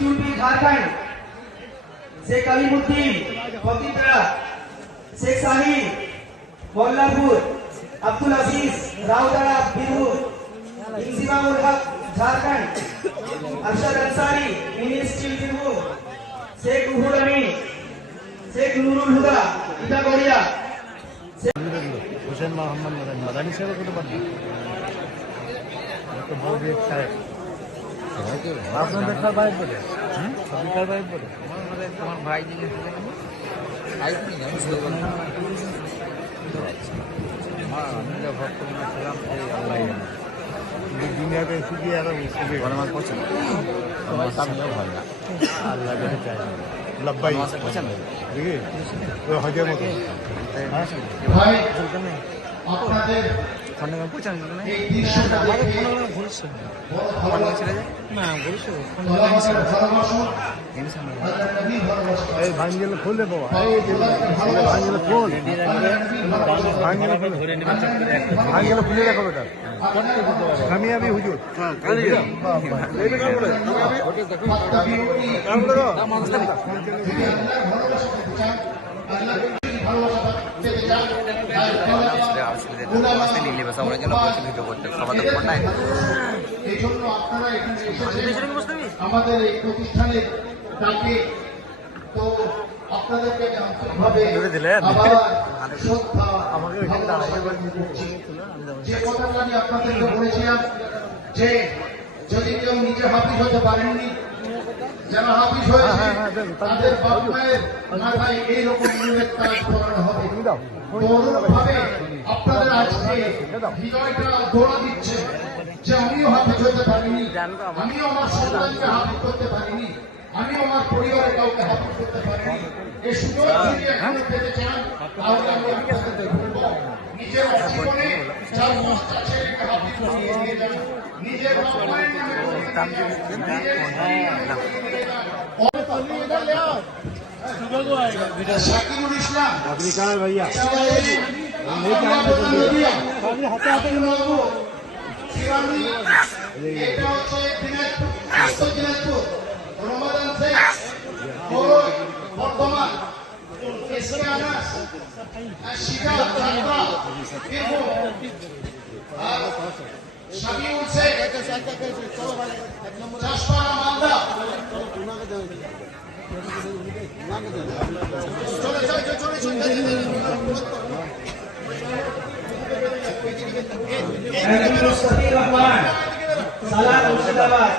सिद्धूरपीर झारखंड, शेख कलीमुद्दीन फकीरा, शेख साहिब मोल्लापुर, अब्दुल अजीज राउदारा बीरपुर, इंसिमाउल हक Jharkhand, Arshad Ansari Indian steel Birpur, Sheikh Ruhul अमीन, शेख नूरुल हुदा इटागोड़िया, हुसैन मोहम्मद मदानी साहब को तो पता तो बहुत भी अच्छा है। आपने देखा भाई बोले देखा भाई बोले তোমার ভাই জিজ্ঞেস করে ভাই কি না আমরা বর্তমানে ছিলাম এই আল্লাহ দুনিয়াতে শুধু আর সবই ভালো মাছ পছন্দ আমার সামনেও ভালো না আল্লাহ যেটা চাই লব্বাই মাছ পছন্দ দেখি তো হজের মতো ভাই চলতে আপনাদের ফোনে পছন্দ না এই দৃশ্যটা দেখে ঘুরছে বড় ভালো ছেড়ে যায় না ঘুরছে ভালোবাসুন এমনি সামনে আল্লাহ নবী ভালোবাসুন এই ভাঙ্গিলে খুলে বাবা এই ভাঙ্গিলে খোল ভাঙ্গিলে খুলে ভাঙ্গিলে খুলে রাখো বেটা কামিয়াবি হুজুর এই জন্য আপনারা এখানে এসেছেন আমাদের এই প্রতিষ্ঠানের ডাকে, তো আপনাদেরকে আন্তরিকভাবে আবার শ্রদ্ধা ভালোবাসা করছি। যে কথাটা আমি আপনাদেরকে বলেছিলাম যে যদি কেউ নিজে হাফিজ হতে পারেননি, যারা হাফিজ হয়েছে তাদের বাপ মায়ের মাথায় এইরকম মূল্যের কাজ করানো হবে। অনুরূপভাবে আপনাদের আজকে হৃদয়টা দৌড়া দিচ্ছে যে আমিও হাফিজ হতে পারিনি, আমিও আমার সন্তানকে হাফিজ করতে পারিনি, আমিও আমার পরিবারের কাউকে হাফিজ করতে পারিনি। এই সুযোগ যদি এখনো পেতে চান তাহলে আমরা আপনাদের বলবো নিজের জীবনে যার মস্তা ছেলেকে হাফিজ বানিয়ে নিয়ে যান, নিজের বাপ মায়ের নামে শাকিরুল ইসলাম আপনি কার ভাইয়া হাতে হাতে এটা হচ্ছে দিনাজপুর রমাদান শেখ বর্ধমান, এসকে আনাস শিখা ছাত্রা আর শাকিউল শেখ চাষপাড়া মালদা। मुस्तफी रहमान सालार मुर्शिदाबाद